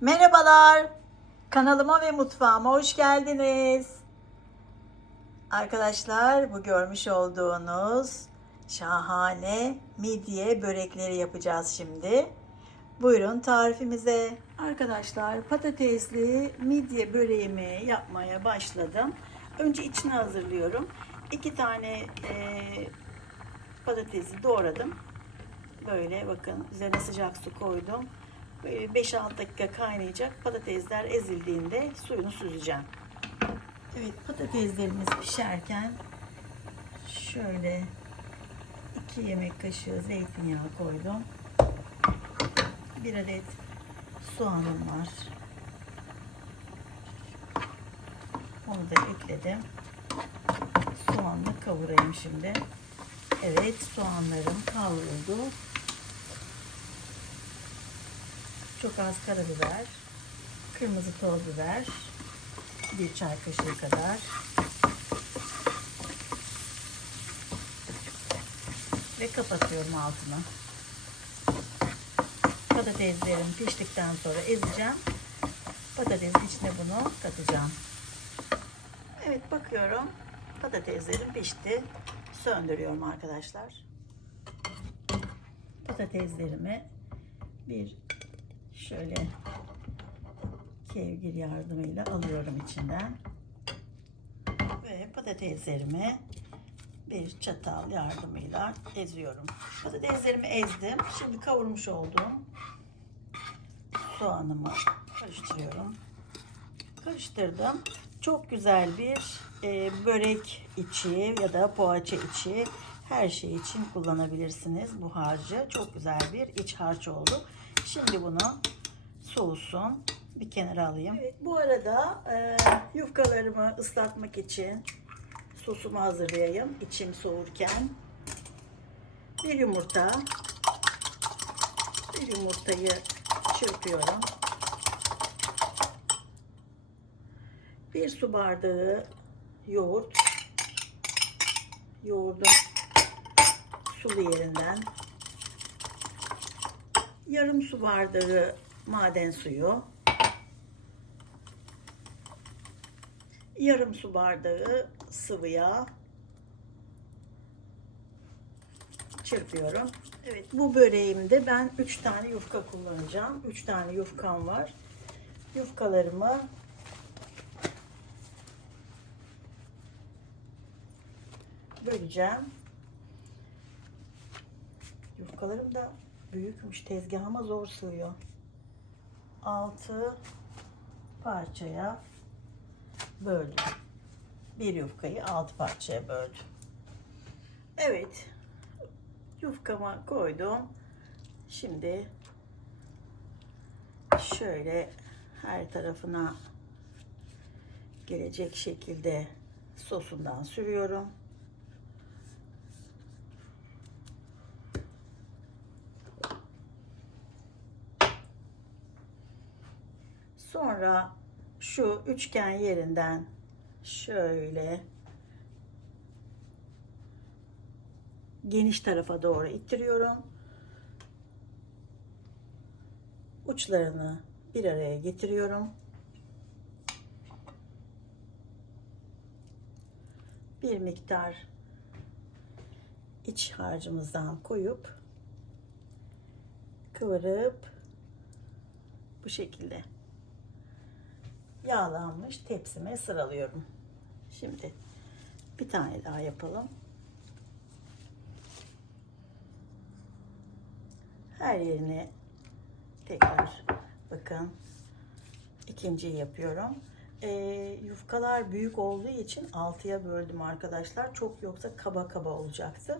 Merhabalar. Kanalıma ve mutfağıma hoş geldiniz. Arkadaşlar bu görmüş olduğunuz şahane midye börekleri yapacağız şimdi. Buyurun tarifimize. Arkadaşlar patatesli midye böreğimi yapmaya başladım. Önce içini hazırlıyorum. İki tane eee, patatesi doğradım. Böyle bakın üzerine sıcak su koydum. Böyle 5-6 dakika kaynayacak. Patatesler ezildiğinde suyunu süzeceğim. Evet patateslerimiz pişerken şöyle 2 yemek kaşığı zeytinyağı koydum. Bir adet soğanım var. Onu da ekledim. Soğanla kavurayım şimdi. Evet soğanlarım kavruldu. Çok az karabiber, kırmızı toz biber, bir çay kaşığı kadar. Ve kapatıyorum altını. Patateslerim piştikten sonra ezeceğim. Patatesin içine bunu katacağım. Evet bakıyorum. Patateslerim pişti. Söndürüyorum arkadaşlar. Patateslerimi bir şöyle kevgir yardımıyla alıyorum içinden. Ve patateslerimi bir çatal yardımıyla eziyorum. Patateslerimi ezdim. Şimdi kavurmuş olduğum soğanımı karıştırıyorum. Karıştırdım. Çok güzel bir e, börek içi ya da poğaça içi her şey için kullanabilirsiniz bu harcı. Çok güzel bir iç harç oldu. Şimdi bunu soğusun. Bir kenara alayım. Evet, bu arada e, yufkalarımı ıslatmak için sosumu hazırlayayım. İçim soğurken. Bir yumurta. Bir yumurtayı çırpıyorum. Bir su bardağı yoğurt. Yoğurdum sulu yerinden. Yarım su bardağı maden suyu. Yarım su bardağı sıvı yağ. Çırpıyorum. Evet bu böreğimde ben 3 tane yufka kullanacağım. 3 tane yufkam var. Yufkalarımı böleceğim. Yufkalarım da büyükmüş. Tezgahıma zor sığıyor. 6 parçaya böldüm. Bir yufkayı 6 parçaya böldüm. Evet. Yufkama koydum. Şimdi şöyle her tarafına gelecek şekilde sosundan sürüyorum. Sonra şu üçgen yerinden şöyle geniş tarafa doğru ittiriyorum. Uçlarını bir araya getiriyorum. Bir miktar iç harcımızdan koyup kıvırıp bu şekilde yağlanmış tepsime sıralıyorum. Şimdi bir tane daha yapalım. Her yerine tekrar bakın ikinciyi yapıyorum. Ee, yufkalar büyük olduğu için altıya böldüm arkadaşlar. Çok yoksa kaba kaba olacaktı.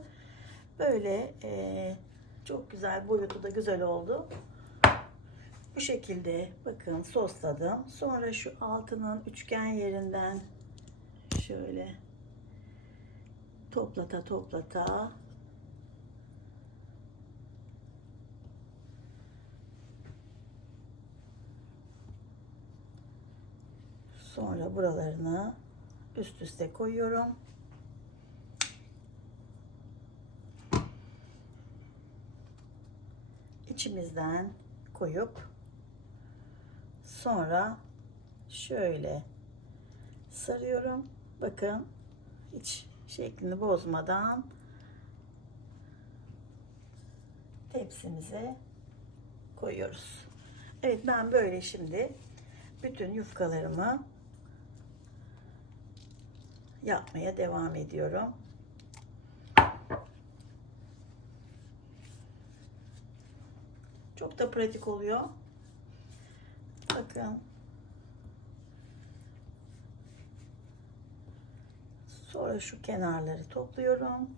Böyle e, çok güzel boyutu da güzel oldu. Bu şekilde bakın sosladım. Sonra şu altının üçgen yerinden şöyle toplata toplata sonra buralarını üst üste koyuyorum. içimizden koyup Sonra şöyle sarıyorum. Bakın hiç şeklini bozmadan tepsimize koyuyoruz. Evet ben böyle şimdi bütün yufkalarımı yapmaya devam ediyorum. Çok da pratik oluyor. Bakın. Sonra şu kenarları topluyorum.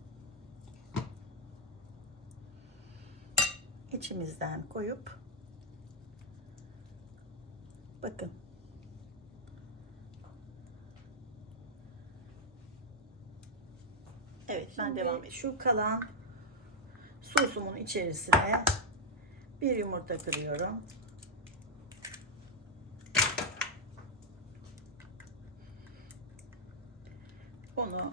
İçimizden koyup bakın. Evet ben devam ediyorum. Şu kalan sosumun içerisine bir yumurta kırıyorum. Onu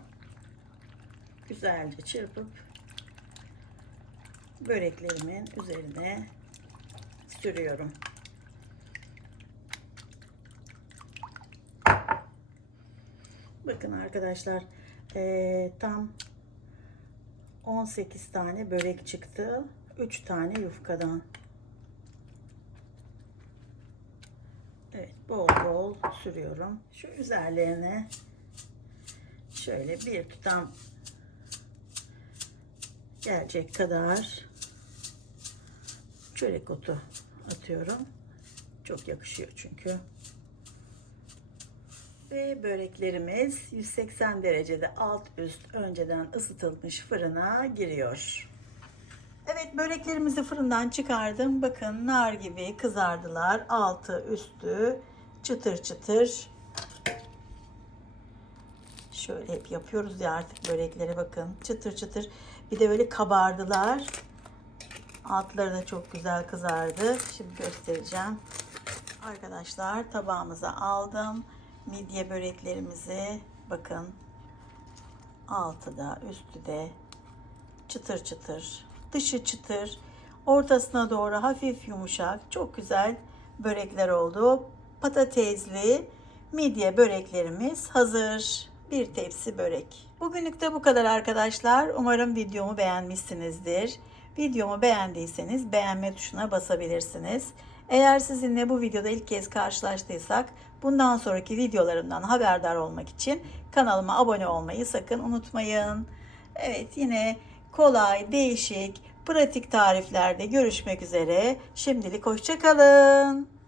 güzelce çırpıp böreklerimin üzerine sürüyorum. Bakın arkadaşlar eee, tam 18 tane börek çıktı. 3 tane yufkadan. Evet bol bol sürüyorum. Şu üzerlerine şöyle bir tutam gelecek kadar çörek otu atıyorum. Çok yakışıyor çünkü. Ve böreklerimiz 180 derecede alt üst önceden ısıtılmış fırına giriyor. Evet böreklerimizi fırından çıkardım. Bakın nar gibi kızardılar. Altı üstü çıtır çıtır. Şöyle hep yapıyoruz ya artık börekleri bakın. Çıtır çıtır. Bir de böyle kabardılar. Altları da çok güzel kızardı. Şimdi göstereceğim. Arkadaşlar tabağımıza aldım. Midye böreklerimizi bakın. Altı da üstü de çıtır çıtır. Dışı çıtır. Ortasına doğru hafif yumuşak. Çok güzel börekler oldu. Patatesli midye böreklerimiz hazır. Bir tepsi börek. Bugünlük de bu kadar arkadaşlar. Umarım videomu beğenmişsinizdir. Videomu beğendiyseniz beğenme tuşuna basabilirsiniz. Eğer sizinle bu videoda ilk kez karşılaştıysak bundan sonraki videolarımdan haberdar olmak için kanalıma abone olmayı sakın unutmayın. Evet yine kolay, değişik, pratik tariflerde görüşmek üzere. Şimdilik hoşçakalın.